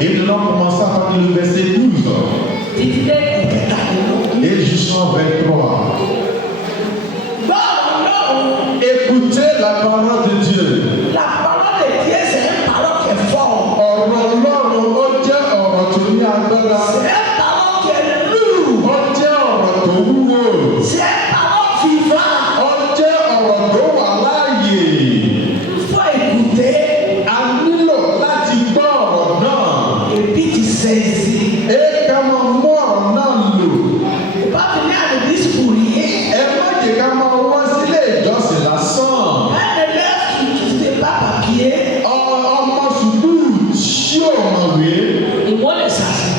Et nous allons commencer à partir du verset 12. Et jusqu'au 23. Écoutez la parole de Dieu. La parole de Dieu, c'est une parole qui est forte. C'est une parole qui est lourde. C'est une parole vivante. Il faut écouter et puis tu saisis. Pas venir à l'église pour rien. Un élève qui ne fait pas papier, il voit les sages.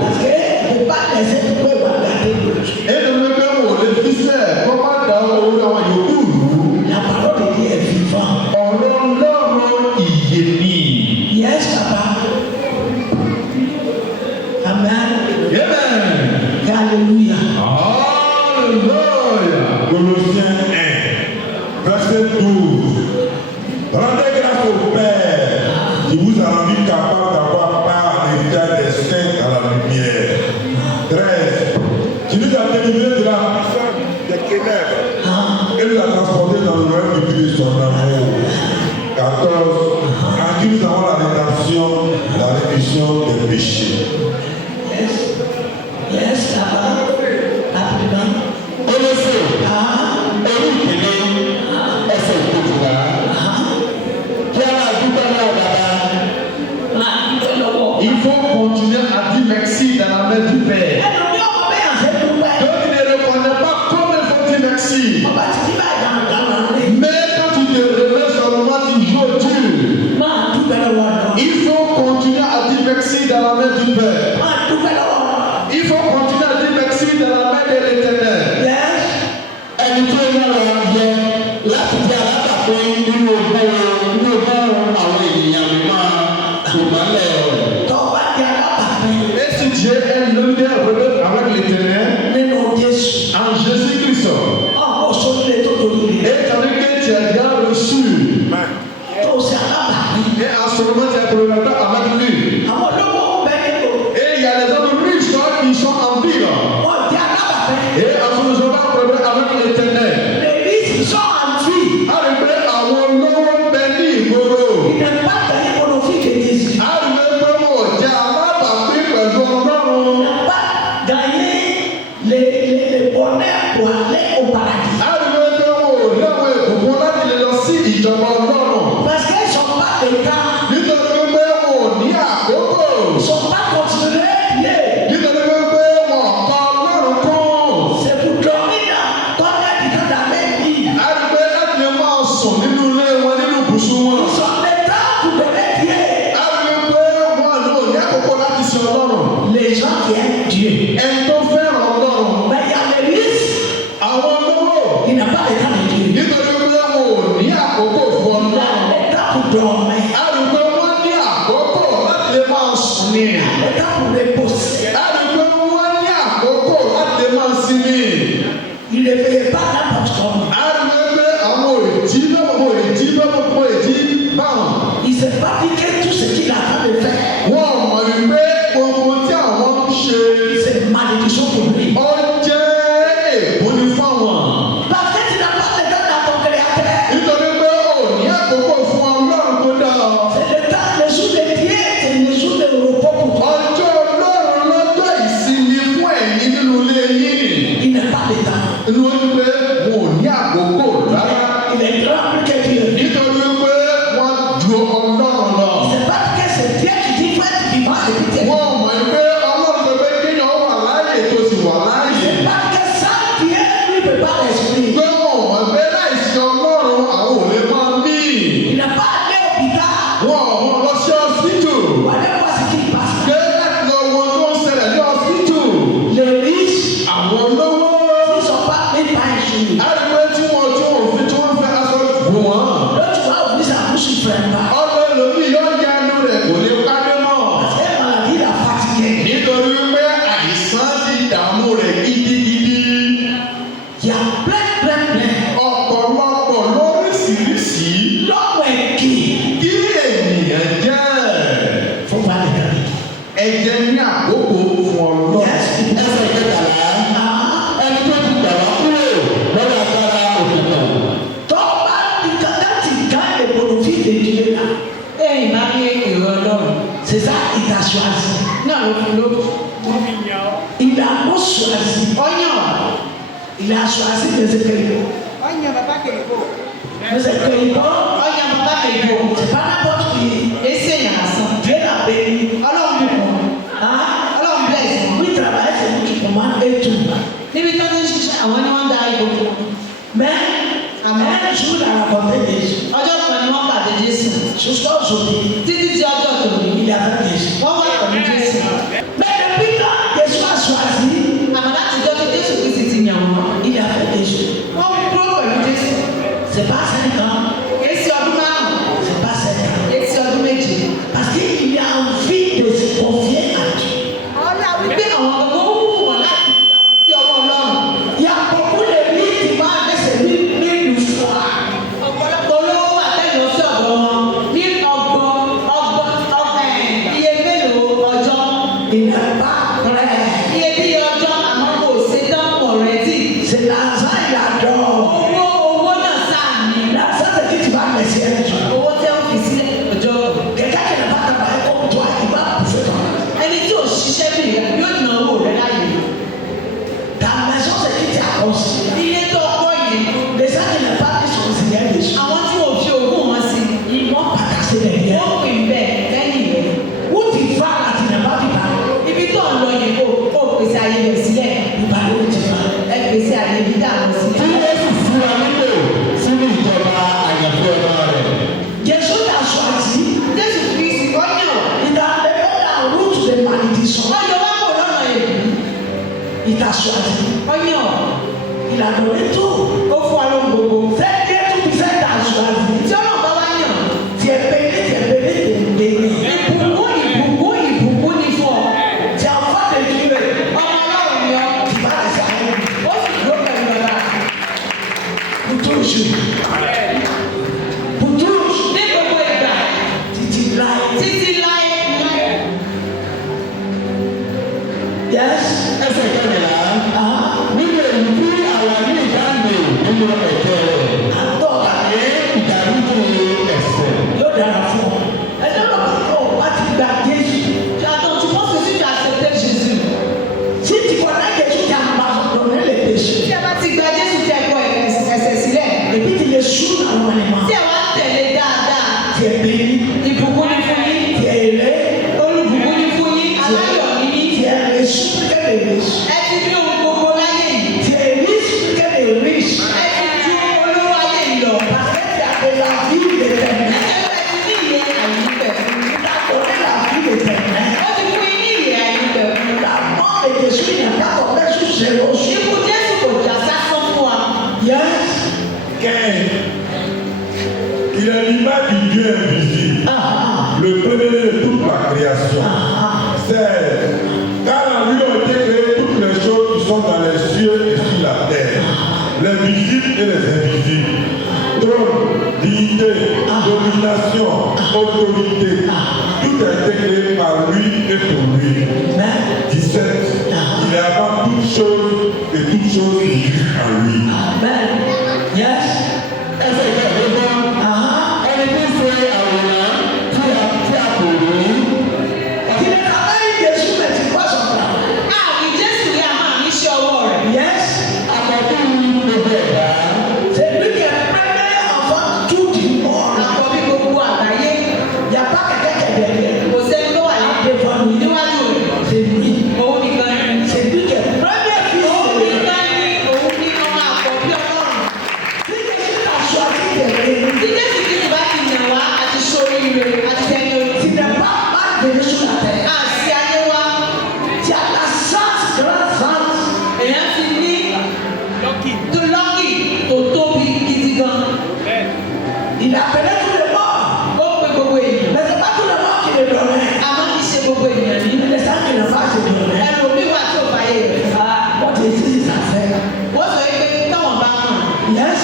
Parce que ne pas laisser tout le monde regarder. La parole de Dieu est vivante. Yes, papa. Amen. Alléluia. Colossiens 1, verset 12. Rendez grâce au Père qui vous a rendu capable d'avoir part à l'héritage des saints à la lumière. 13. Qui nous a délivrés de la puissance des ténèbres et nous a transportés dans le royaume du Fils de son amour. 14. En qui nous avons la rédemption, la rémission des péchés. Yes, papa. Rapidement. Il faut continuer à dire merci dans la main du Père. Donc tu ne reconnais pas comment il faut dire merci. Mais quand tu te réveilles seulement, tu joues au Dieu. Il faut continuer à dire merci dans la main du Père. Il faut continuer à dire merci dans la main de l'Éternel. Et si Dieu est l'unité avec l'Éternel, en Jésus-Christ, et tandis que tu as bien reçu, et en ce moment tu as collaboré avec lui. Et il y a les hommes riches qui sont en vie. Et en ce moment, on va avec l'Éternel. Arrivé à mon nom béni, Goro. Arrivé comme au diable, papi, Les bonheurs pour aller au paradis. arrivé comme au Yahweh, au bonheur qu'il est aussi, il te abandonne. Parce qu'ils ne sont pas des temps. Il te arrivé au Nia, Ils ne Coco. sont pas considérés liés. Il te arrivé au Parlement, C'est pour dormir dans ton lit dans la même vie. arrivé à Clément, son, il nous l'a, il nous pousse. Ils sont des temps pour donner Dieu. Arrivé, moi, non, il y a Coco là qui se donne. Les gens qui aiment Dieu. Et ton frère en donne. Mais il y a l'église, Avant nous, il n'a pas le temps de Dieu. il te arrivé au Nia, Coco, Il fondant. a le temps pour dormir. Arrivé, moi, Nia, Coco, là, Clément, son. Le temps pour reposer. Arrivé, moi, Nia, Coco, là, Clément, Sini. Il ne fait pas n'importe comment. Arrivé, amour, dis-le, Il ne s'est pas dit que tout ce qu'il a train de faire, c'est une malédiction pour lui. Parce que tu n'as pas de temps dans ton créateur. là. C'est ça, il t'a choisi. Il a pas choisi. Il a choisi de se créer. Vous êtes créé pas? C'est pas n'importe qui. Dieu l'a béni. Oui, travail, c'est vous qui commande et tout. Mais, un jour, il a rencontré Jésus. Jusqu'à aujourd'hui, il a fait Jésus. Mais depuis quand Jésus a choisi, il a fait Jésus. C'est pas 5 ans. C'est pas 5 ans. Parce qu'il a envie de se confier à Dieu. Il y a beaucoup de vie qui vont avec celui une fois. Il n'est pas prêt. C'est l'argent, il adore. L'argent, c'est que tu vas laisser un jour. Quelqu'un qui n'a pas travaillé comme toi, il va bouffer toi. Ta maison, c'est qui t'a construit. Les gens qui n'ont pas pu se considérer dessus, ils vont pas casser les liens. Où tu vas là, tu n'as pas pu parler. Il parle où tu vas. Jésus t'a choisi. Il t'a levé la route de malédiction. Il t'a choisi. Il a donné tout. C'est Dieu tout puissant t'a choisi. Tu es béni, tu es béni, tu es béni. Tu es enfant de Dieu. Tu vas rester avec lui. Pour toujours. Pour toujours. Titi life. Yes. Yóò dára fún ọ. Ẹjọ́ náà kò wá ti gba Jésù. Si tu connais Jésus, tu as pardonné les péchés. Et puis tu les suis normalement. Tu es béni. Tu es aimé. Tu es riche plus que les riches. Tu es riche plus que les riches. Parce que tu as de la vie éternelle. Il t'a donné la vie éternelle. La mort de Jésus n'est pas tombée sur ses rochers. Yes. Il est l'image du Dieu invisible, le premier de toute la création. C'est car en lui ont été créées toutes les choses qui sont dans les cieux et sur la terre, les visibles et les invisibles. Trône, dignité, domination, autorité, tout a été créé par lui et pour lui. 17. Il est avant toutes choses et toutes choses vivent en lui. Amen. Yes. Tu ne travailles Jésus, mais tu vois son travail. Yes. C'est lui qui est le premier enfant de tout du monde. Il n'y a pas quelqu'un qui est derrière. Devant lui. C'est lui. C'est lui qui est le premier fils de Dieu. Si Jésus t'a choisi de bénir, tu n'es pas mal venu sur la terre. Tu as la chance, grande chance. Il appelait tout le monde. Mais ce n'est pas tout le monde qui le donnait. Il est ça qui ne va pas se donner. What is this affaire? Yes.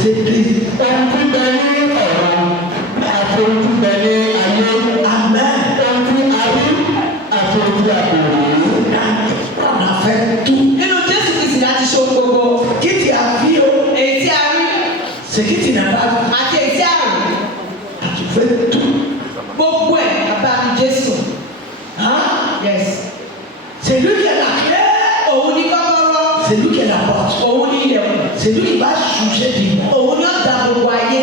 C'est Christ. Amen. On a fait tout. Qui Ce qui tu n'as pas vu. Àti èsì àrùn. Tu fais tout. Gbogbo ẹ̀ bàbá mi Jésù. Yes. C'est lui qui a la clé. Òun ní kọ́kọ́rọ́. C'est lui qui a la porte. Òun ní ilẹ̀kùn. C'est lui qui va juger du monde. Òun ní ọ̀dà gbogbo ayé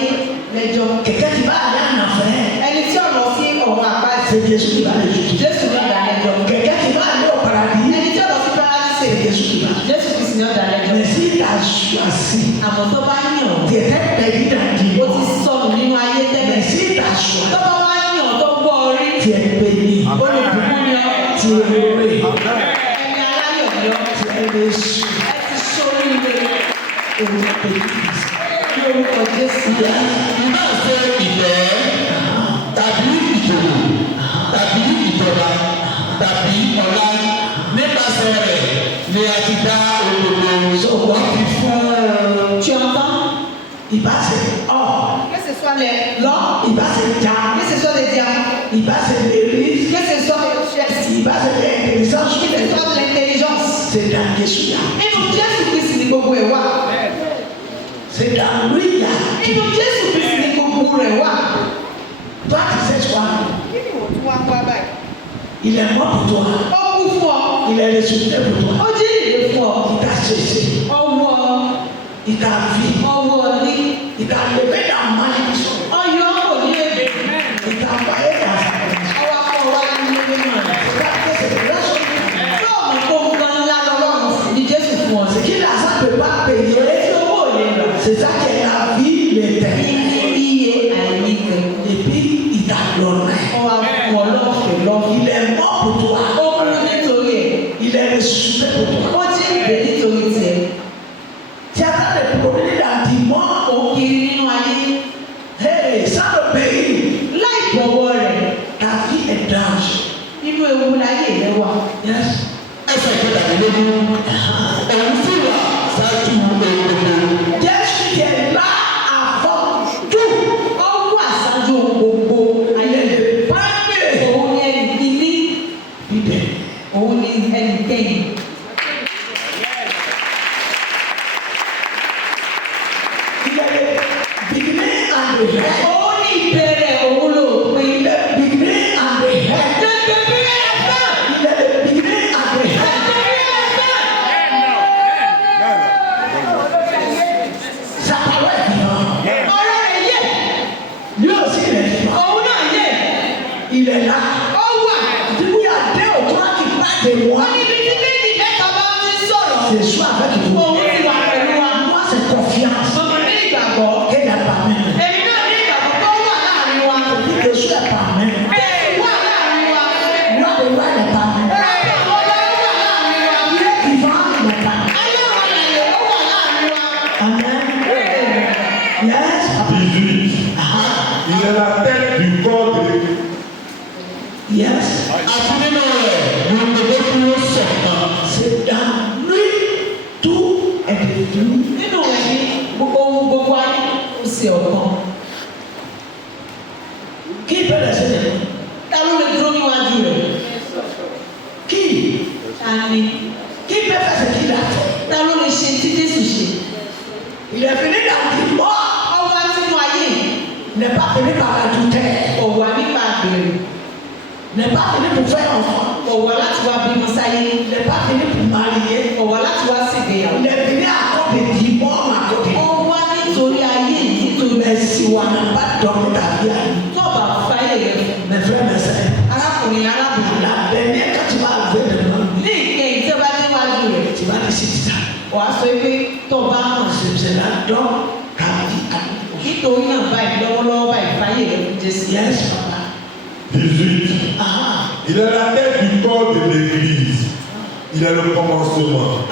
lẹ́jọ́. Quelqu'un qui va aller en enfer. Ẹni tí ọ̀rọ̀ sí ọ̀run àpáàdì. C'est Jésus qui va le juger. Jésù ní ọ̀dà lẹ́jọ́. Quelqu'un qui va aller au paradis. Ẹni tí ọ̀rọ̀ sí paradis. C'est Jésus qui va. Jésù Kristi ní ọ̀dà lẹ́jọ́. Mais s'il t'a choisi, Àmọ́ tó bá yàn ọ́. tu étais perdu dans du Ó ti monde. sọnù nínú ayé Mais tẹ́lẹ̀. s'il t'a choisi, Tó bá wá yàn tó gbọ́ orí. tu es béni. Olùdùkú ni ọ́. Tu es heureux. Ẹni aláyọ̀ ni ọ́. Tu es reçu. Ẹ ti sórí ire. Et tu es béni. Ní orúkọ Jésù. Ìbá ṣe ìfẹ́ tàbí ìṣòro tàbí ìjọba tàbí ọ̀la nípasẹ̀ rẹ̀ ni a ti dá olóògbé wọ́n ti fún Tu entends? Il va se or, Que ce soit l'or, il va se que diamant, ce soit des diamants, il va se l'église, que ce soit des richesses, il va se l'intelligence, que ce soit de l'intelligence. c'est dans Jésus. Nínú Jésù Kristi ni gbogbo ẹ̀ wà. C'est dans lui. Nínú Jésù Kristi ni gbogbo rẹ̀ wà. Toi, tu sais quoi? Kí ni wọ́n tún wá ń wá báyìí? Il est mort pour toi. Ó kú fún ọ. Il est ressuscité pour toi. Ó jí ìdè fún ọ. Il t'a cessé. Ọwọ́ Il t'a vu. ọwọ́ ní. Il t'a levé dans ma malédiction. Ọyọ́ kò ní èdè. Il t'a envoyé dans sa maison. Ọwọ́ akọ wa ní ilé náà. C'est pas que c'est une raison. Yóò mú kó nǹkan ńlá lọ́wọ́ ní Jésù fún ọ. Ce qui l'argent ne peut pas payer, Tí owó ò lè rà. c'est ça qui est la vie, l'éternel. Iye àìníkẹ́. Et puis, il t'a donné. Ọwọ́ akọ lọ́fẹ̀ẹ́ lọ́fẹ̀ẹ́. Il est mort pour toi. Ó kú nítorí ẹ̀. Il est ressuscité pour toi. Ó jí ìdè nítorí tiẹ̀. Tu as train de promener dans du monde. Òkiri nínú ayé. Hey, sans le pays, Láì bọ̀wọ̀ rẹ̀. ta vie est danger. Nínú ewu láyé rẹ̀ wà. Yes. ẹsẹ̀ ìkẹtàlélógún òun sì wà ṣáájú olóògbé. Jésus qui est là avant tout. Ó wà ṣáájú gbogbo ayé Il est rẹ̀. le premier. Òun ni ẹnì kíní. Bíbẹ̀. Òun ni ẹnì kẹ́yìn. Il est le beginning and the end. Òun ni ìbẹ̀rẹ̀ òun ló pin. Il est le beginning and the end. Tẹ̀tẹ̀bí ẹ̀fẹ́. Il est le beginning and the end. Tẹ̀tẹ̀bí ẹ̀fẹ́. Sa parole est vivante. Ọ̀rọ̀ rẹ̀ yẹ. Lui aussi, il est vivant. Òun náà yẹ. Il est là. Ó wà. Du coup, il y a deux ou trois qui parlent de moi. Wọ́n níbi tí méjì mẹ́ta bá ti sọ̀rọ̀. Je suis avec vous. Òun ti wà pẹ̀lú wa. Moi, c'est confiance. Ọmọ ní ìgbàgbọ́. Et la parole. Èmi náà ní ìgbàgbọ́ tó wà láàrin wa. Dit que je suis la parole. Bẹ́ẹ̀ wà láàrin wa. Moi, de moi, la parole. Bẹ́ẹ̀ wà láàrin wa. Il est vivant, la parole. Ayé wa làyè ó wà láàrin wa. Amen. Yes. 18. Il est la tête du corps de l'Église. Yes. àti nínú rẹ̀ ni gbogbo dúró ṣọ̀kan. C'est dans lui tout est devenu. Nínú rẹ̀ ní gbogbo ayé ó sì ọ̀kan. Qui peut laisser les mains? Ta ló lè dúró níwájú rẹ̀? Qui? Ta ni? Qui peut faire ce qu'il a fait? Ta ló lè ṣe tí Jésù ṣe? Il est venu dans le mort. Ọwọ́ sínú ayé Il n'est pas venu par l'adultère. ọ̀wà nípa àgbèrè. Il n'est pas venu pour faire enfant. Ọ̀wà láti wá bímọ sáyé. Il n'est pas venu pour marier. Ọ̀wà láti wá ṣègbéyàwó. Il est venu à cause de 10 morts à côté. Ó wá nítorí ayé yìí nítorí Mais si on n'a pas donné ta vie à lui, tó bá fáyé rẹ̀ fún. mes frères, mes sœurs, Arákùnrin arábìnrin. la dernière quand tu vas arriver devant lui, Ní ìkẹyìn tí ó bá déwájú rẹ̀. tu vas dire c'est ça. Wàá sọ pé tó bá hàn sí. C'est là donc ta vie à lui. Nítorí náà báyìí lọ́wọ́lọ́wọ́ báyìí fáyé rẹ̀ fún Jésù. Yes, papa. 18. Ah, Il est la tête du corps de l'Église. Il est le commencement.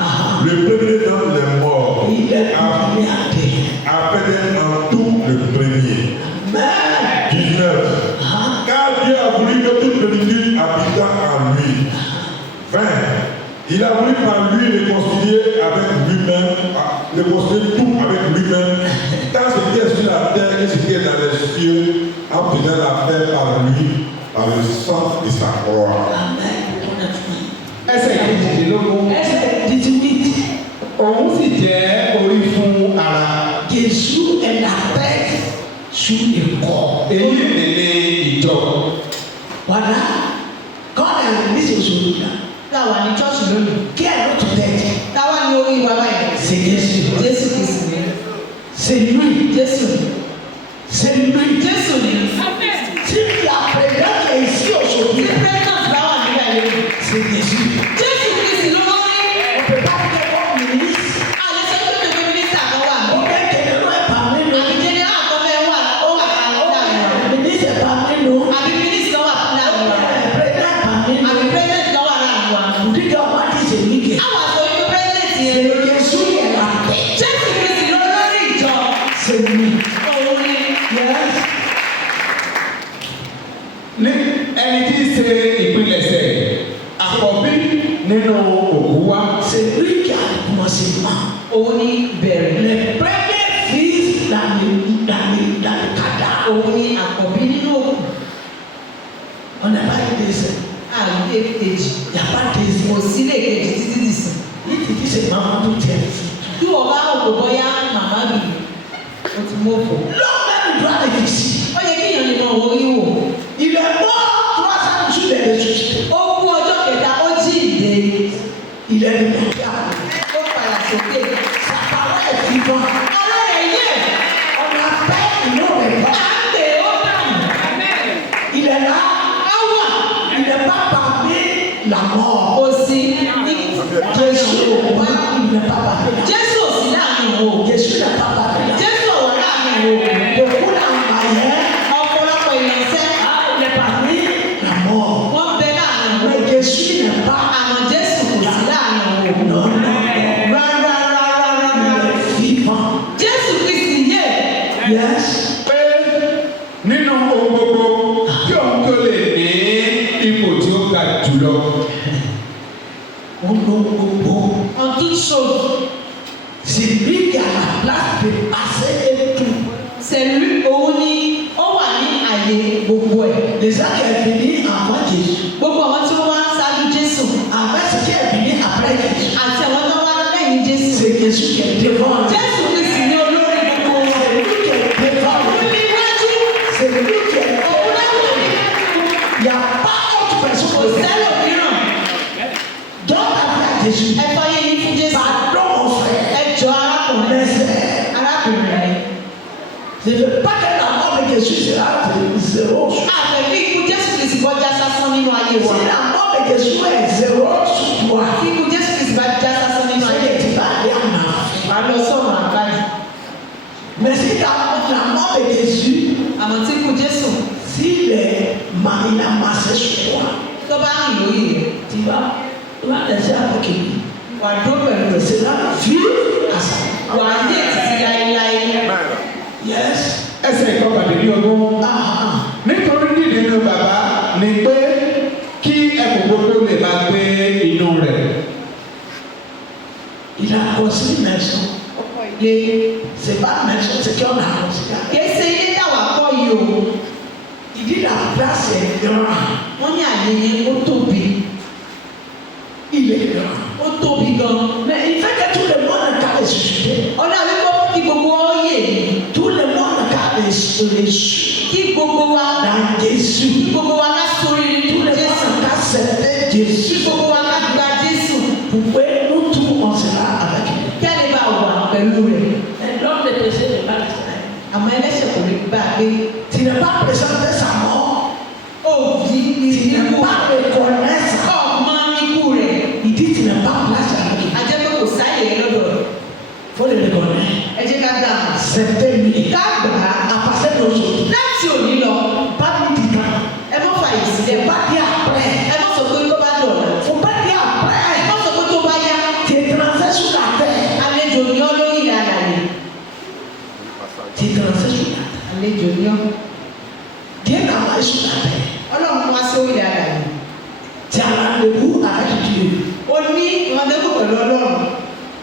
Le premier dans les morts. il est venu à terre. Appelle en tout le premier. Mais, 19. ah, Car Dieu a voulu que toute plénitude habitant en lui. 20. Il a voulu par lui réconcilier avec lui-même, réconcilier tout avec lui-même, tant ce qui est sur la terre que ce qui est dans les cieux, en faisant la paix par lui, par le sang de sa croix. amen. ẹsẹ̀ kejìdínlógún Ẹsẹ̀ 18. òun sì jẹ́ orí fún ara Jésus est la sur le corps. Èyí nìní ìjọ. Voilà. Quand on est à l'église aujourd'hui, Táwa ní chọ́ọ̀chì lónìí. qui est notre tête? Táwa ní orí wa báyìí. C'est Jésus. Jésù Kristi ni. C'est lui. Jésù ni. C'est lui. Jésù ni. Si la présidente est ici Tí aujourd'hui, pírẹ́sìdọ̀tì bá wà nílẹ̀ ayé mi. c'est Jésus. Jésù Kristi ló lórí. On ne peut pas dire comme ministre. Àlejò tó tó gbé mínísítà kan wà. On peut dire que nous est parmi nous. Àbí jẹ́ni àkọ́bẹ̀ wà ó wà láàrin wa. Le ministre est parmi nous. Àbí mínísítà wà láàrin wa. Le président est parmi nous. Àbí pírẹ́sìdọ̀tì kan wà láàrin wa. On dit qu'on va dire c'est lui qui est. Àwọn àgbọ̀ yìí pírẹ́sìdọ̀tì C'est yẹn. Jésus qui est la tête. Jésù Kristi ló lórí ìjọ. C'est lui. Òun ni. Yes. Ní ẹni tí í ṣe ìpilẹ̀ṣẹ̀ àkọ́bí nínú òkú wa. C'est lui qui a le commencement. Òun ni ìbẹ̀rẹ̀. Le premier fils dans le cadavre. Òun ni àkọ́bí nínú òkú. On n'a pas eu des ailes. Àlùdé kejì. Il n'y a pas des Kò ailes. sí lè kejì títí dìsìn. Il te dit c'est maman tout est ici. Bí wọ́n bá òkú bọ́yá màmá mi, o ti mú òfò. L'homme même doit réfléchir. Ó yẹ kí èèyàn lè mọ òwò orí wò. Il est mort 3 jours de ressuscité. Ó kú ọjọ́ kẹta, ó jí ìdè. Il est remarquable. Ó padà sókè. Sa parole est vivante. Ara rẹ̀ yé. On appelle, il ne répond À pas. ń pè é, ó dáhùn. Il est là. Á wà. Il n'est pas parmi la mort. Kò sí. Jésus n'est pas, il n'est pas parmi la mort. Jésù ò sí láàrin wo. Jésus n'est pas parmi la mort. Jésù ò wà láàrin wo. Beaucoup d'envoyés, Ọ̀pọ̀lọpọ̀ ìránṣẹ́. il est parmi la mort. Wọ́n bẹ láàrin wo. Mais Jésus n'est pas. Àmọ́ Jésù kò sí láàrin wo. Non, non, non. Rárá. Il est vivant. Jésù Kristi yé. Yes. Pé nínú ohun gbogbo kí òun tó lè ní ipò tí ó ga jùlọ. On nous propose. En toute chose, C'est lui qui a la place de passer et tout. c'est lui òun ni ó wà ní àyè gbogbo ẹ̀. Les gens qui sont venus avant Jésus, Gbogbo àwọn tí wọ́n wá ń ṣáájú Jésù avec ceux qui sont venus après Jésus, àti àwọn tó wá lẹ́yìn Jésù. c'est Jésus qui est devant. Jésù Kristi ni olórí gbogbo wọn. C'est lui qui est devant. Òun ni iwájú. C'est lui qui est Òun devant. lẹ́wọ̀n ní Il n'y a pas autre personne kò que sẹ́lò mìíràn. Donne la vie à Jésus. Ẹ fọyín yín fún Jésù. Pardon mon frère. Ẹ jọ arákùnrin. Mes frères. Arábìnrin rẹ̀. Je ne veux pas que la mort de Jésus sera zéro. Àfẹ̀bí ikú Jésù Kristi kọjá sásán nínú ayé wa. Si la mort de Jésus est zéro sur toi, Tí ikú Jésù Kristi bá já sásán nínú c'est ayé que wa. tu vas aller en enfer. Wà á lọ sọ̀rọ̀ àgbáyé. Mais si la mort de Jésus, Àmọ́ tí ikú Jésù s'il il a massé sur toi, tó bá rìn lórí rẹ̀. tu vas laisser avec lui. Wà á dúró pẹ̀lú Et rẹ̀. c'est là, vivre à ça. Wà á dé títí láéláé. Yes. Ẹsẹ̀ ìkọkàndínlógún. Nítorí nínú bàbá ni pé kí ẹkùn gbogbo lè máa gbé inú rẹ̀. Il a construit une maison. Ọkọ̀ ilé. C'est pas une maison, c'est qu'on a construit. Kése ilé táwa kọ́ yìí o. Il dit la place est grande. Wọ́n ní àyè yẹn ó tóbi. Il est grand. Ó tóbi gan. Mais il fait que tout le monde a ressuscité. Ọ̀dà wípé kí gbogbo ọ yè. Tout le monde a ressuscité. Kí gbogbo wa. Dans Jésus. Kí gbogbo wa ká sórí Tout nínú le monde Jésù. a accepté Kí Jésus. gbogbo wa ká gba Jésù. Pourquoi nous tous on sera avec lui? Kẹ́lẹ́ bá wà pẹ̀lú rẹ̀. Et l'homme de péché n'est pas Israël. Àmọ́ ẹlẹ́ṣẹ̀ kò lè gbà pé. Tu n'es pas présenté sa mort. Ó di Tu n'es ikú. pas reconnaissant. Ọ̀gbọ́n ikú rẹ̀. Il dit tu n'es pas place avec lui. Ajẹ́ pé kò sáyè lọ́dọ̀ rẹ̀. Faut le reconnaître. Ẹ jẹ́ ká dá a. C'était lui. Ká gbà á. À partir d'aujourd'hui. Láti òní lọ. Pas lui du temps. Ẹ mọ́ fà yìí C'est sílẹ̀. pas dire après. Ẹ mọ́ sọ pé tó bá dọ̀la. Faut pas dire Ẹ après. mọ́ sọ pé tó bá yá. Tu es transé sur la terre. Àlejò ni ọ́ lórí ìlànà yìí. Tu es transé sur la terre. Àlejò ni ọ́. Dieu t'a envoyé sur la terre. Ọlọ́run wá sí orí ìlànà yìí. Tu as rendez-vous avec Dieu. Ó ní rendez-vous pẹ̀lú Ọlọ́run.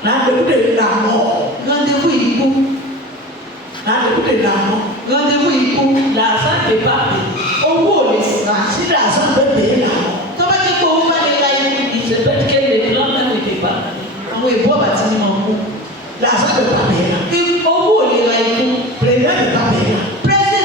Rendez-vous de la mort. Rendez-vous ikú. Rendez-vous de la mort. Rendez-vous ikú. L'argent n'est pas payé. Owó ò lè sàn. Si l'argent peut payer la mort, Tó bá dé pé owó bá lè la ikú. c'est peut-être que les plans n'étaient pas. Àwọn èbú ọ̀bà tí wọ́n kú. L'argent ne peut pas payer la mort. Owó ò lè la ikú. Président ne peut pas payer la mort. President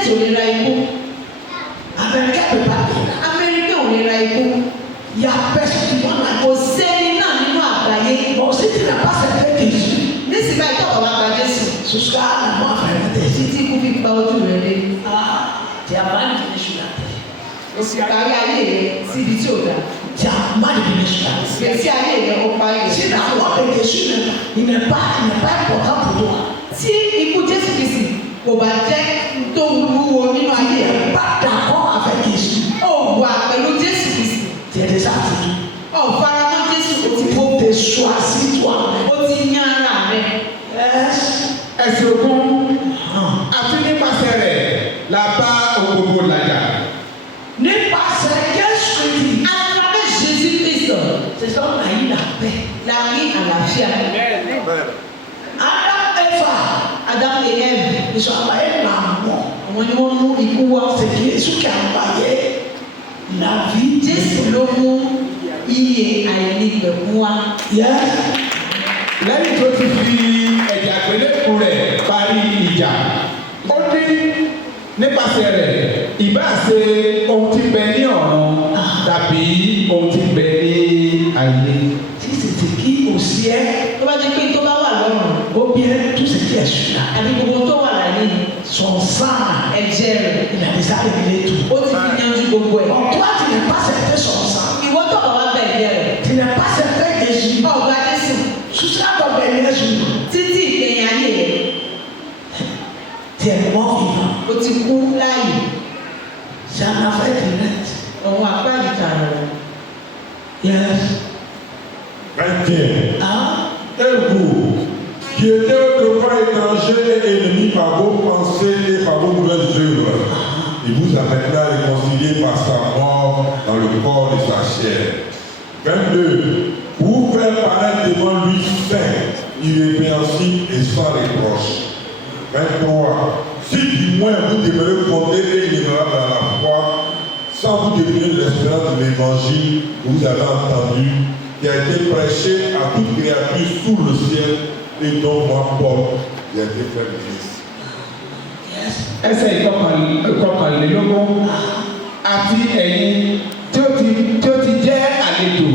tọkọ bá gba Jésù. Susua na mo afẹ́rẹ́ tẹ̀. Títí ikú fi gba ojú rẹ̀ dé. Tí a máa ń dìde ṣùgbọ́n tẹ̀. O sì parí ayé rẹ̀ síbi tí ò dáa. Tí a máa ń dìde ṣùgbọ́n tẹ̀. Gbèsè ayé rẹ̀ o parí rẹ̀. Sínú àwọn ọ̀dẹ̀dẹ̀ sínú ìmẹ̀pá ìpọ̀tà pọ̀tọ́ wa. Tí ikú Jésù Kristi kò bá jẹ́ tó wúwo nínú ayé rẹ̀. Bàtà kọ́ àfẹ́ Jésù. Ó wà pẹ̀lú Jésù Kristi. Tí ẹ ti sáfù. Ọ̀faramọ́ Jésù kò ti Mo tẹ sọ àsìtò àná. ó ti yan ara rẹ̀. ẹ̀sìn ogun àti nípasẹ̀ rẹ̀ la bá ògbógbò làjà. Nípasẹ̀ Jésù Kristi. À travers Jésus-Christ, C'est ça on a eu la paix. la vie àlàáfíà. Adam Eva. Adam et Ève, Ils sont envoyés la mort. àwọn ni wọ́n mú ikú wá. C'est Jésus qui a envoyé la vie. Jésù ló mú iye àìnípẹ̀kún wá. Yes. lẹ́yìn tó ti fi ẹ̀jẹ̀ àgbélébù rẹ̀ parí ìjà ó ní nípasẹ̀ rẹ̀ ìbá ṣe ohun tí ń bẹ ní ọ̀run tàbí ohun tí ń bẹ ní ayé. Si c'était qui aussi est, Tó bá jẹ́ pé tó bá wà lọ́rùn, ou bien tout ce qui est sur là. àbí gbogbo tó wà láyé, Son sang, ẹ̀jẹ̀ rẹ̀, il a déjà réglé tout. ó ti fi yanjú gbogbo ẹ̀. Donc toi, tu n'es pas certain son sang. Ìwọ tó bá wá bẹ̀ ẹ̀jẹ̀ rẹ̀, Tu n'es pas certain Jésus. ọ̀gá Jésù, Tu seras ton dernier jour. títí ìkẹyìn ayé rẹ̀, Tu es mort vivant. ó ti kú láàyè. C'est un affaire direct. Ọ̀hún apá ìdíkà rẹ̀. Yes. 21. Hein? Et vous, qui étiez autrefois étrangers et ennemis par vos pensées et par vos mauvaises œuvres, il vous a maintenant réconcilié par sa mort dans le corps de sa chair. 22. Pour vous faire paraître devant lui saint, irrépréhensible et sans reproche. 23. Si du moins vous demeurez fondés et ignorables dans la foi, sans vous définir de l'espérance de l'évangile que vous avez entendu, qui a été prêché à toute créature sous le ciel et dont moi, Paul, j'ai été fait ministre. ẹsẹ̀ ìkọkànlélógún àti ẹ̀yin tí ó ti jẹ́ àlejò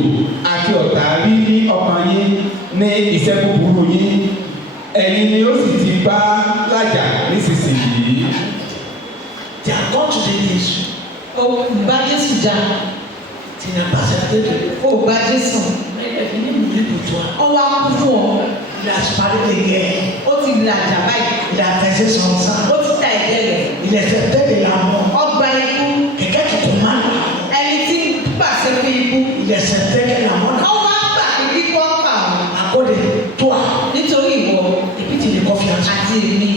àti ọ̀tá rí ní ọkàn yín ní iṣẹ́ búburú yín ẹ̀yin ni ó sì ti bá lájà nísinsìnyí. Tu as continué Jésus. Ó bá Jésù jà, Tu n'as pas certain de lui. ó bá Jésù. Mais il est venu mourir pour toi. Ó wá kú fún ọ, Il a parlé de guerre. ó ti làjà báyìí, Il a versé son sang. ó ti ta ẹ̀jẹ̀ rẹ̀. Il est certain de la mort. Ọgbà ikú, Quelqu'un qui commande la mort. ẹni tí ń pàṣẹ fún ikú. Il est certain que la mort Ó wá gbà pé kíkọ́ pa òun à cause de toi. nítorí ìwọ Et puis tu ne confiances pas. àti èmi.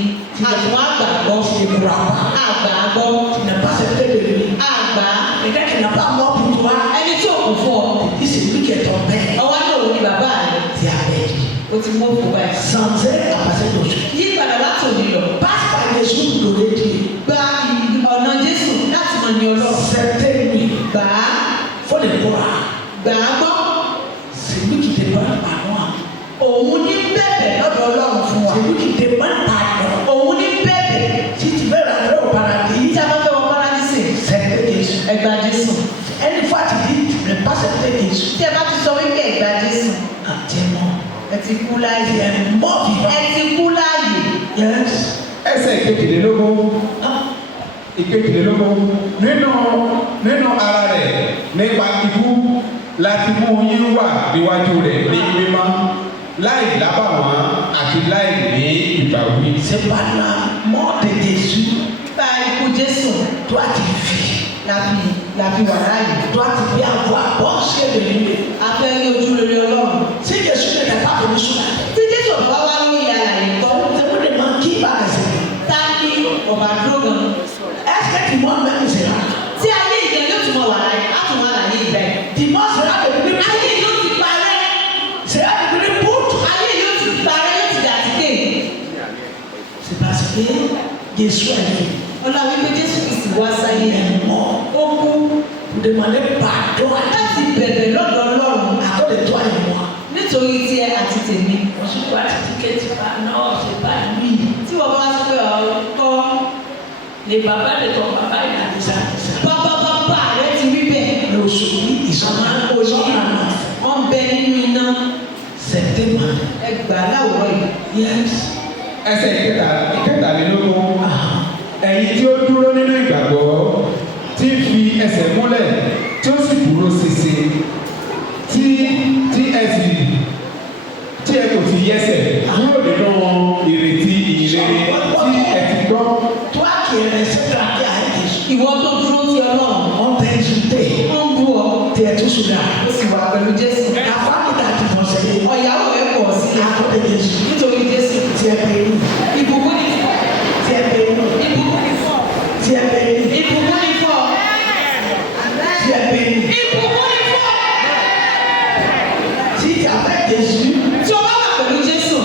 Àtún àgbàgbọ́, Tu ne crois pas. àgbàgbọ́, Tu n'es pas certain de lui. àgbà. Quelqu'un qui n'a pas mort pour toi. Ẹni tí ò kú fún ọ, Il c'est lui qui est ton père. ọwọ́ náà ò ní bàbá rẹ̀. Tu as perdu. Ó ti mú òkú báyìí. Sans être à passer d'aujourd'hui. Yí padà láti òní lọ. Passe par Jésus pour donner Dieu. Gba ọ̀nà Jésù láti mọ̀ ní Ọlọ́run. Certain lui. Gbà á, Faut le croire. gbà á gbọ́. C'est lui qui demande pardon. Òun ní bẹ̀bẹ̀ lọ́dọ̀ Ọlọ́run fún wa. C'est lui qui demande pardon. Òun ní bẹ̀bẹ̀. Si tu veux rentrer au paradis, Tí a bá fẹ́ wọ Párádísè, certain Jésus. ẹ gba Jésù. Une fois tu dis, tu n'es pas certain Jésus. Tí ẹ bá ti sọ wípé ẹ gba Jésù, Ah, tu es mort. ẹ ti kú Tu láàyè. es mort vivant. Ẹ ti kú láàyè. Yes. ẹsẹ̀ ìkejìlélógún nínú ara rẹ̀ nípa ikú láti mú yín wà níwájú rẹ̀ ní mímọ́ láì lábàwọ́n àti láì ní ìbáwí. C'est par la mort de Jésus. Nípa ikú Jésù, Toi tu vis. la fi wà láàyè. Toi tu peux avoir bon ciel de lui. A fẹ́ rí ojú rere Ọlọ́run. Si Jésus n'était pas venu sur la terre, Tí Jésù ọ̀bá wá lórí àlàyé kọ́, je me demande qui va rester. ta ni ọ̀bà dúró gan? Est-ce que Timon même sera? Tí ayé ìjẹ yóò tún mọ̀ wà láyé, á tún wà láyé ìbẹ̀. Timon sera devenu Ayé yóò ti parẹ́. sera devenu poutre. Ayé yóò ti parẹ́, yóò ti dàtíkè. C'est parce que Jésus est venu. Ọlọ́run wípé Jésù Kristi wá sáyé Il est mort ó kú pour demander pardon à láti bẹ̀bẹ̀ lọ́dọ̀ Ọlọ́run à cause de toi et moi. nítorí tiẹ̀ àti tèmi. Ensuite, toi tu dis que tu vas, non, c'est pas lui. Tí wọ́n bá wá sọ pé ọ̀rọ̀ kọ́ Les papas de ton papa, il a déjà dit ça. bàbá rẹ ti rí bẹ́ẹ̀. Mais aujourd'hui, ils sont en Wọ́n bẹ nínú iná certainement. ẹgbàá láwùrọ̀ yìí. Yes. ẹsẹ̀ ìkẹtàlélógún ẹ̀yin tí ó dúró nínú ìgbàgbọ́ tí ń fi ẹsẹ̀ múlẹ̀ tí ó sì dúró ṣinṣin tí ẹ kò fi yẹsẹ̀ kúrò nínú ìrètí ìyìnrere tí ẹ ti gbọ́. tó a kéré sẹ́dá kí a yẹ ìwọ tó dúró ti Ọlọ́run. wọ́n bẹ́ẹ̀ tún tẹ̀. wọ́n bú ọ. tẹ̀ tó sùn dà. ó sì wà pẹ̀lú Jésù. àfa nígbà tí wọ́n sẹ́yìn. ọ̀yàwó rẹ̀ pọ̀ sí i. akọ́tẹ̀ Jésù. nítorí Jésù. tiẹ̀ bẹ́ẹ̀ nù. ìbùkún ni fún ọ. tiẹ̀ bẹ́ẹ̀ nù. ìbùkún ni fún ọ. tiẹ̀ bẹ́ẹ̀ nù. ìbùkún ni fún ọ. tiẹ̀ bẹ́ẹ̀ nù. ìbùkún ni fún ọ. tí a bẹ́ Jésù. tí o bá wà pẹ̀lú Jésù.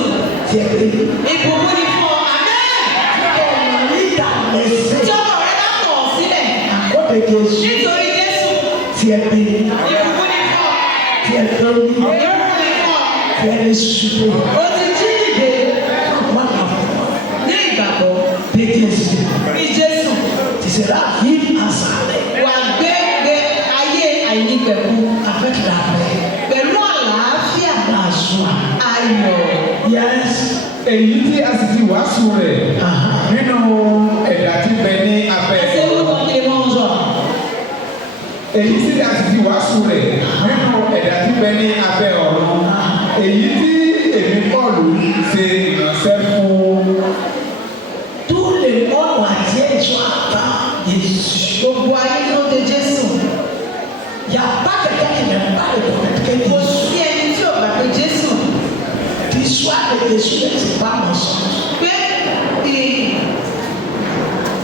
tiẹ̀ bẹ́ẹ̀ nù. ìbùkún ni fún ọ. àmín. ọmọ nígbà lẹ́sẹ̀. tí ọmọ rẹ bá kọ̀ ọ́ sílẹ̀. akọ́tẹ̀ Jésù. nítorí Jésù. tiẹ̀ bẹ́ẹ̀ nù. ìbùkún ni fún ọ. tiẹ̀ bẹ́ẹ̀ nù. ìbùkún ni fún ọ. tiẹ̀ ní sùpè. o ti jí dìde wọ́n kà fún ọ. ní ìgbàgbọ́. bí Jésù. ní Jésù. ti sẹ́dá yìí àṣà rẹ̀. wà gbé ayé àìnípẹ̀kun avec la paix. pẹ̀lú àlàáfíà la joie. ayọ̀. Yes. èyí tí a sì ti wàásù rẹ̀ nínú ẹ̀dá tí bẹ ní abẹ́ ẹsẹ̀ orúkọ kiri mọ́ ń sọ. èyí tí a sì ti wàásù rẹ̀ nínú ẹ̀dá tí bẹ ní abẹ́ ọ̀run èyí tí èmi Pọ́ọ̀lù ṣe ìránṣẹ́ fún. Tous les mondes entiers sont atteints Jésus. gbogbo ayé ló de Jésù. Il n'y a pas quelqu'un qui n'aime pas le prophète que kò Jésus. sí ẹni tí ò gbà pé Jésù. L'histoire de Jésus n'est pas mensonge. pé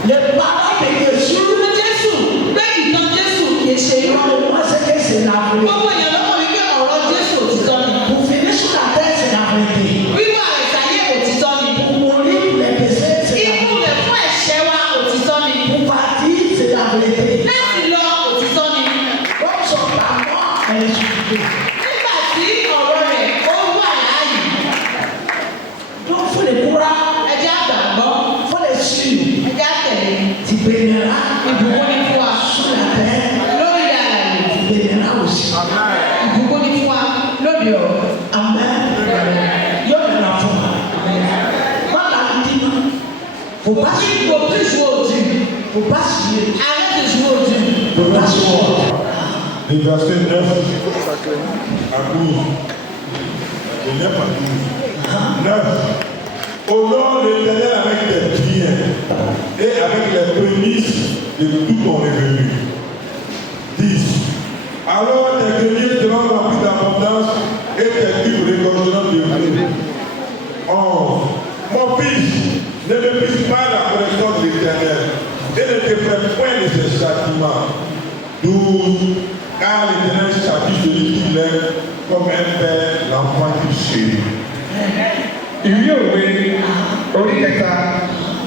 Les paroles de Jésus, ìṣòro Jésù pé ìtàn Jésù kì í ṣe irọ́. moi c'est que c'est la vérité. gbogbo èèyàn lọ́wọ́ wípé ọ̀rọ̀ Jésù òtítọ́ ni. Pour finir sur la terre, c'est la vérité. wíwá ìsàyè òtítọ́ ni. Pour mourir pour les péchés, c'est la ikú vérité. rẹ̀ fún ẹ̀ṣẹ̀ wa òtítọ́ ni. Pour partir, c'est la vérité. láti lọ òtítọ́ ni. Comme son parent, elle est souffrée. nígbà tí ọ̀rọ̀ rẹ̀ ó wà láàyè. Donc il faut les courage, ẹjẹ́ àgbàgbọ́. il faut les suivre. ẹjẹ́ àtẹ̀lé. Tu béniras ìbùkún ni fún wa. sur la terre, lórí àlàyé. tu béniras aussi. ìbùkún ni fún wa lóde ọ̀rọ̀. Amen. Il y a de la foi. Voilà, il dit non. Faut pas il suivre. faut plus jouer au dû. Faut pas suivre. arrête de jouer au dû. Faut pas suivre. Le verset 9 à 12. Le 9 à 12. 9. Honore l'Éternel avec tes biens et avec les prémices de tout ton revenu. 10. Alors tes greniers seront remplis d'abondance et tes cubes récolteront de blé. 11. Mon fils, ne méprise pas la correction de l'Éternel et ne te fais point de ses châtiments. 12. Car l'Éternel châtie celui qui l'aime comme un père l'enfant qu'il chérit. ìwé òwe orí kẹta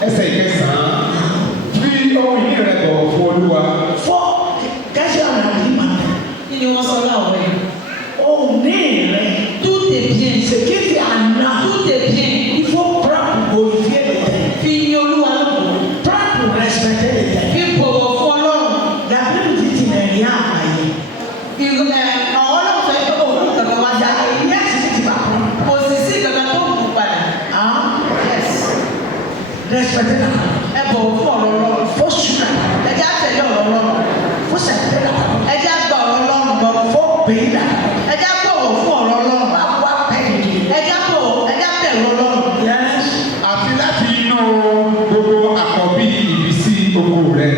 ẹsẹ̀ ìkẹsàn-án fi ohun ìní rẹ̀ bọ̀ fún Olúwa. Faut, qu'est-ce qu'on a dit maintenant? kí ni wọ́n sọ láwọn ẹ̀. On est vrai. tout est bien. Ce qui est en a, tout est bien. il faut prendre pour glorifier l'Éternel. fi yin Olúwa lóko. Prendre pour respecter l'Éternel. fi bọ̀wọ̀ fún Ọlọ́run. La Bible dit qu'il n'est rien à mailler. Ọlọ́run sọ pé òun kankan wá dá. Il y a ce que tu vas prendre. kò sì sí kankan tó kù padà. Hein? yes. Respecter la parole. ẹ bọ̀wọ̀ fún ọ̀rọ̀ Ọlọ́run. Faut suivre la parole. ẹ jẹ́ àtẹ̀lé ọ̀rọ̀ Ọlọ́run. Faut s'appeler la parole. ẹ jẹ́ àgbà ọ̀rọ̀ Ọlọ́run gbọ́. Faut payer la parole. ẹ jẹ́ bọ̀wọ̀ fún ọ̀rọ̀ Ọlọ́run. On va avoir paix de Dieu. ẹ jẹ́ bẹ̀rù Ọlọ́run. Yes. àti láti inú gbogbo àkọ́bí ìbísí oko rẹ̀.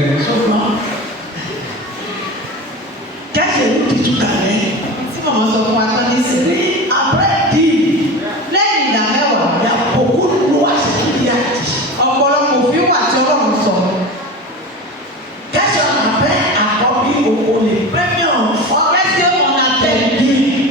Qu'est-ce que tu tout à l'heure? tí màmá sọ fún wa tán nísìnyí. Après dire, lẹ́yìn ìdá mẹ́wàá. il y a beaucoup de lois qui y a dit. ọ̀pọ̀lọpọ̀ òfin wà tí Ọlọ́run sọ. Qu'est-ce qu'on appelle accompli au les premiers enfants? Qu'est-ce qu'on appelle? Dit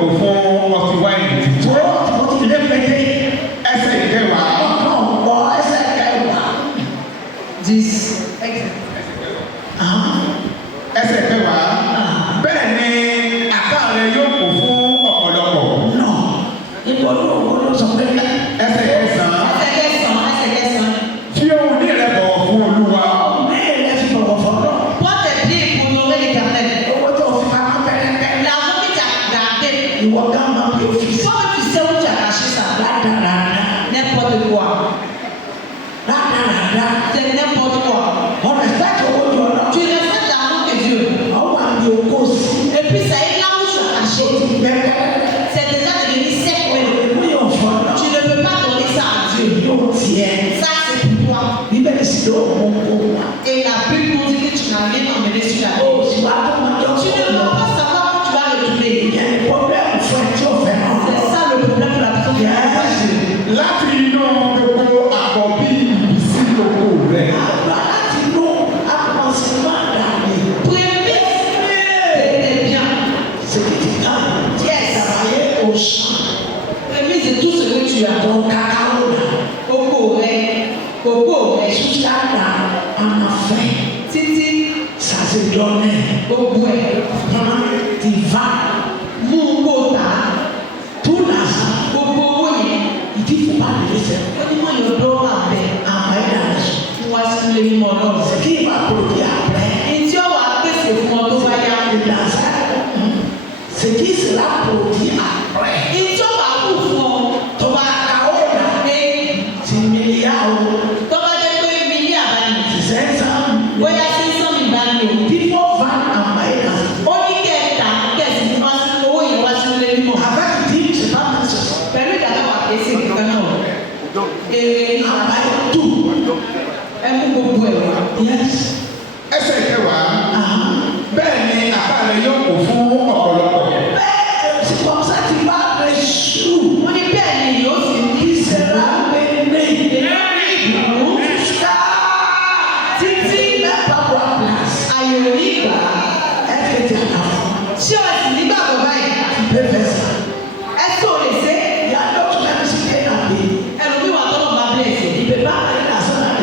kò fún ọtí wáìnì títún. Wọ́n ti lé pété. Ẹsẹ̀ ìkẹwàá. Ọkàn wọ ẹsẹ̀ kẹwàá. This. Ẹsẹ̀ ìkẹwàá. Bẹ́ẹ̀ ni àká rẹ yóò kò fún ọ̀pọ̀lọpọ̀. Nọ ìbọn sọ pé Ẹsẹ̀ kẹsàn-án. Ẹsẹ̀ kẹsàn-án. Fi ohùn ní rẹ bọ̀wọ̀ fún Olúwa. mẹ́rin ẹ̀ fi bọ̀wọ̀ fọ́lọ́. Porte pied pour honorer l'Éternel. Owó tó fi pamọ́ pẹ́rẹ́pẹ́. L'argent que tu as gardé. Ìwọ gán máa bí òfìsì. Toi, tu sais où tu as caché ça. Rádaràdà. N'importe quoi. Rádaràdà. C'est n'importe quoi. On respecte owó jọ lọ. Tu respectes l'argent de Dieu. Ọwọ́ àmì òkú sí. Et puis ça est là où tu as caché. Pẹ́rẹ́pẹ́. C'est déjà devenu sec. Oui. Èmi yóò fọ́lọ́. Tu ne peux pas donner ça à Dieu. Yóò tiẹ̀. Ça, c'est pour toi. Bíbélì sì ló mú kó wá. Et la Bible nous dit que tu n'as rien emmené sur la Ó terre. sì wá tó máa jọ Tu ne sọ̀rọ̀. peux pas savoir quand tu vas retourner. Ìyẹn ni pọ́blẹ́mù fún ẹ tí ó fẹ́ náà. C'est ça le problème pour la personne qui n'a pas Dieu. Láti inú gbogbo àkọ́bí ìbísí gbogbo rẹ̀. Àgbà láti inú àpọ̀sí máa dà mí. Prémisse de tes biens. Sèkìtì náà. Yes. Àbáyé òòṣà. Prémisse de tout ce que tu as. Àtọ̀ kakao nà. Kókó rẹ̀, Ṣúṣà nà àmàfẹ́. títí, Sàṣẹ̀dọ́nẹ̀. gbogbo ẹ̀. Tìfà. Mú kó tà á. Túnàṣà. Gbogbo owó yẹn. Ìdífò bá mi lè fẹ́. Ó ní mọ̀ yóò dọ́ àbẹ̀. Àmọ́ ẹ̀dá rẹ̀ sùn. Fún wa sí ilé mímọ́ náà. Kí ìwà kúrò ní àpẹ́. Ìtí ó wà pèsè fún ọ tó bá yá. Ìdàsá. Sèkì ìsìlá kúrò ní àpẹ́. Ìtí ó wà kù fún ọ tó bá Kakao nà. dé. Ti mílíọ̀nù. Tó bá jẹ́ pé mílí àbáyé. Sẹ́sàn. Bóyá sísan mi bá ní o. Bífọ̀ van àmọ́ ẹ̀dá. Ó ní kẹta kẹsì ní wá sí owó yẹn wá sí ilé mímọ́. Avec dit, c'est pas mal ce soir. Pẹ̀lú ìdájọ́ wà kéésì kankan náà. Èrè ní Avec tout. ẹ mú gbogbo ẹ̀ wá. Yes. Ẹsẹ̀ ìkẹwàá. Ah. Bẹ́ẹ̀ ni àká rẹ yóò kò fún ọ̀pọ̀lọpọ̀. Mais c'est comme ça qu'il va reçu. Wọ́n ní bẹ́ẹ̀ ni yóò sì ní Il sera béni. ìlú Jusqu'à títí même pas pour la place. ayò ní ìgbà. Est-ce que tu as la foi? Ṣé o sì nígbàgbọ́ báyìí? Tu peux faire ça. Ẹ tó lè ṣe. Il y a d'autres même si tu es dans le pays. Ẹlòmíì wà tọ́lọ̀ bá bẹ̀rẹ̀ sí. Il ne peut pas aller dans son âme.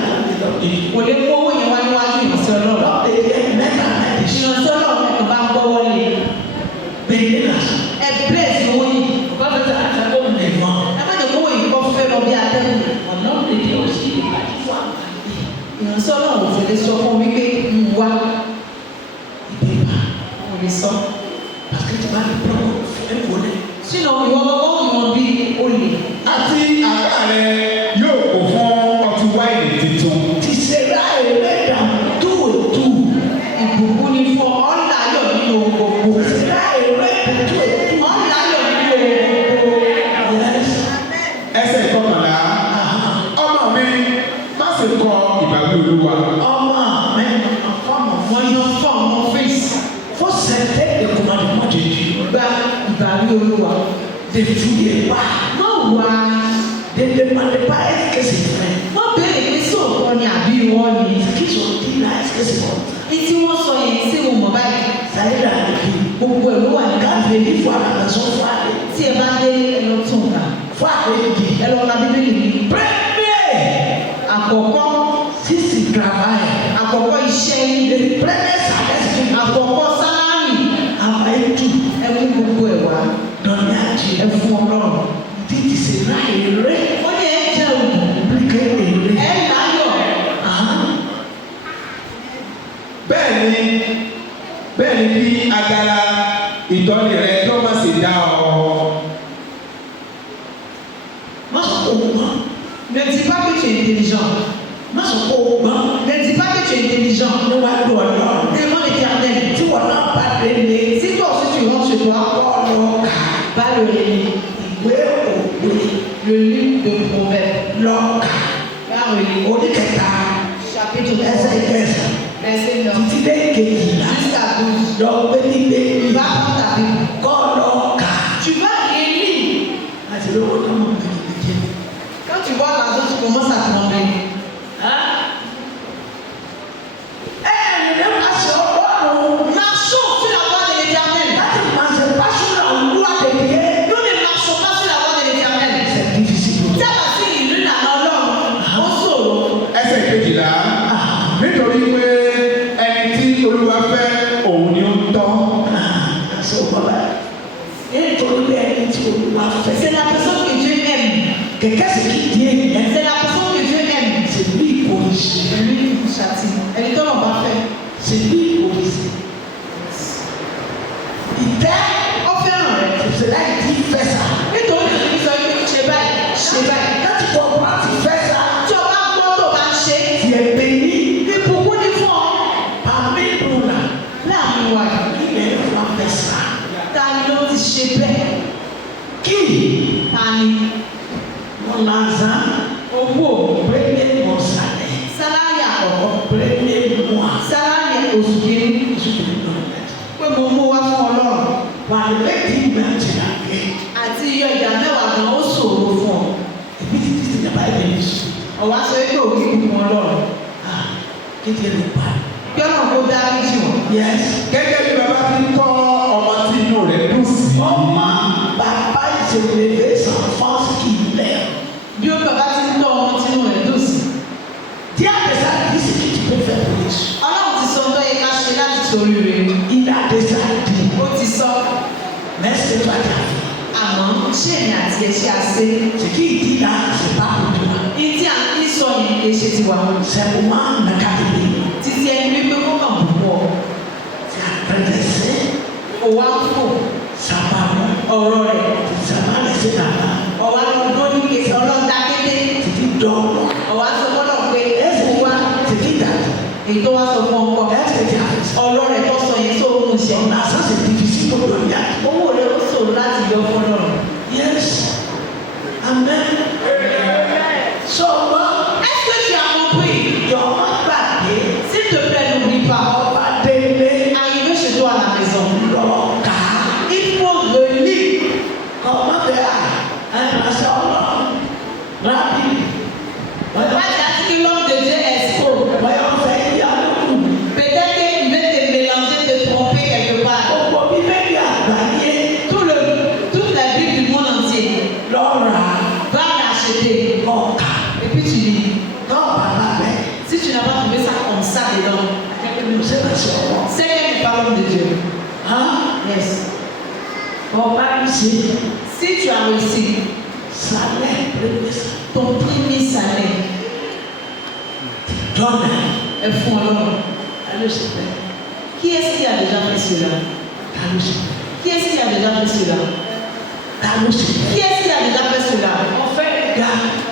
Kò lè kó owó yẹn wá níwájú ìrìnsẹ̀ ọlọ́run. Donc, il est mettre en main des choses. Ìrìnsẹ̀ ọlọ́run ẹ̀ bá gbọ́wọ́ lé. Béni là. Ẹ bẹ̀rẹ̀ sí owó yìí. On va mettre en train comme les vents. Ẹ má jẹ́ kó owó yìí kọ́ fẹ́ lọ bí atẹ́gùn. Au nom de Dieu aussi, il va dire foi. Ìrìnsẹ̀ ọlọ́run ò fẹ́ lè sọ fún mi pé ń wá. Il ne peut pas. Kò lè sọ. Parce que tu vas le prendre. Un volet. Sínú ìwọ lọ́wọ́ ìwọ̀n bí olè. Àti àká rẹ yóò kò fún ọtí wáìnì títún. Tu seras aimé dans tout et tout. Ìbùkún ni fún ọ. Ọ̀là ayọ̀ nínú ohun gbogbo. Tu seras aimé dans tout et tout. Ọ̀là ayọ̀ nínú ohun gbogbo. Yes. Ẹsẹ̀ ìkọkànlá. Ọmọ mi má ṣe kọ ìbáwí Olúwa. Ọmọ mi, enfant, mon Mon fils, enfant, mon fils, faut s'aider le commandement de Dieu. gba ìbáwí Olúwa. Ne fouillez pas. Má wá. Ne demandez pas est-ce que c'est vrai. Má béèrè pé sí òótọ́ ni àbí irọ́ ni. Ce qu'ils ont dit là, est-ce que c'est bon? Ní tí wọ́n sọ yẹn sí wọn mọ̀ báyìí. Ça y est dans le pays. Gbogbo ẹ̀ ló wà ní Quand káàdì. je dis voir la maison, faut aller. Tí ẹ bá dé ẹ lọ tún gbà. Faut aller dire. Ẹ lọ ka Bíbélì mi. Premier, Àkọ́kọ́, si tu travailles, àkọ́kọ́ iṣẹ́ ilé. le premier salaire, c'est que Àkọ́kọ́ sálárì. envoyer tout. Ẹ mú gbogbo ẹ̀ wá. Donner à Dieu. Ẹ fún Ọlọ́run. Il dit, tu seras heureux. Ó ní ẹ jẹ́ òògùn. Plus que heureux. Ẹ láyọ̀. Ah. Bẹ́ẹ̀ ni bí agara ìtọ́ni rẹ tó má sì dá ọ. Má sọ pé o gbọ́n. Ne dis pas que tu es intelligent. Má sọ pé o gbọ́n. Ne dis pas que tu es intelligent. Níwájú Ọlọ́run. Demande l'Éternel. Tí wọ́n náà bá délé. Si toi aussi tu rentres chez toi, Ọlọ́ kà. va le lire. Ìwé òwe. Le livre de Proverbes. Lọ kà. Va relire. Oníkẹta. Chapitre Ẹsẹ̀ 3, ìkẹsàn. verset 9. Títí dé kejìlá. Jusqu'à 12. Lọ gbé ní bébí. Va prendre ta Bible. Kọ́ lọ kà. Tu vas lire. Àti lówó tó mọ̀ gbẹ̀gbẹ̀gbẹ̀. Quand tu vois l'argent, tu commences à trembler. Ẹ má ṣe Ọlọ́run. Marchons sur la voie de l'Éternel. Láti máa ṣe pásítọ̀ àwùjọ àtẹ̀lé C'est la personne que Dieu aime. C'est la personne que Dieu aime. C'est lui qui châtie. Elle est dans parfait. C'est lui qui corrige. Il t'aime. C'est là qu'il dit fais ça. Et donc, je sais pas. Quand tu comprends, tu fais ça. Tu vas pas marcher. Tu es béni. Et beaucoup de fois, parmi nous là, il est vraiment fait ça. T'as l'autre, je sais pas. Qui? Tani. Mon argent. Au bout, prenez mon salaire. Salaire, prenez moi. Salaire, au soutien. Oui, mon mot va faire l'or. Par le fait qu'il m'a dit la paix. Àti yọ ìdámẹ́wàá gan ó ṣòro fún ọ. Èmi ti ti dàbá ẹ̀bẹ̀ ní sùn. Ọ̀wá sọ pé òkè kúkú wọn lọ́rùn. Kéde ló pa. Bí ọ̀nà kó dárí jù wọ́n. Yes. Gẹ́gẹ́ bí bàbá ti ń kọ́ ọmọ tí inú rẹ̀ dùn sí. Ọmọ bàbá ìṣèlérí sàn fọ́ọ̀sì kì í lẹ̀. Bí ó bàbá ti ń tọ́ ọmọ tí inú rẹ̀ dùn sí. Díẹ̀ àdèsá kìí sì kìí ti pé fẹ́ pèsè. Ọlọ́run ti sọ tó yẹ ká ṣe láti torí rẹ̀. Ilé àdèsá dì. Ó ti sọ. Mẹ́sẹ̀ tó àjà. Àmọ́ ṣé èmi àti ẹ̀ ṣe àṣe? Ṣé kí ìdí náà ṣe bá òde wa? Ìdí à ń sọ yìí lè ṣe tiwa. Ṣẹ̀kù máa ń nàka ìdí. Títí ẹni wípé kó kàn púpọ̀. Ṣé àpẹẹrẹ ṣe? Òwá ń fò. Sábà mọ́. Ọ̀rọ̀ rẹ̀. Sábà lè ṣe nàbà. Ọ̀wá lọ dúró ní kéde ọlọ́dà kéde. Títí dọ́ọ̀lọ́. Ọ̀wá sọ fọ́lọ́ pé ẹ̀sìn wa títí dà. Èyí tó wá sọ fún ọkọ. Ẹ̀sìn ti àfẹ́sẹ̀. Ọ̀rọ̀ rẹ̀ tó sọ yẹn tó ń ṣe. Ọ̀nà àṣàṣe ti fi sí gbogbo ìyá. Owó rẹ̀ ó ṣòro láti yọ fọ́lọ́. Yes. Amen. So, est-ce que tu as compris? S'il te plaît, n'oublie pas. Arrivé chez toi à la maison. Il faut relire. Comment faire? Rapide. Pas dire que l'homme de Dieu est escroc. Peut-être qu'il veut te mélanger, te tromper quelque part. Toute la Bible du monde entier. Va l'acheter. Et puis tu lis. Si tu n'as pas trouvé ça comme ça dedans, c'est qu'elle n'est pas l'homme de Dieu. Yes. Si tu as réussi, ton premier salaire, est fou alors. Qui est-ce qui a déjà fait cela? Qui est-ce qui a déjà fait cela? Qui est-ce qui a déjà fait cela?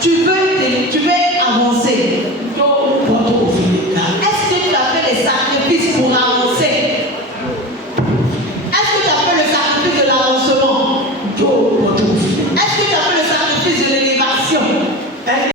Tu veux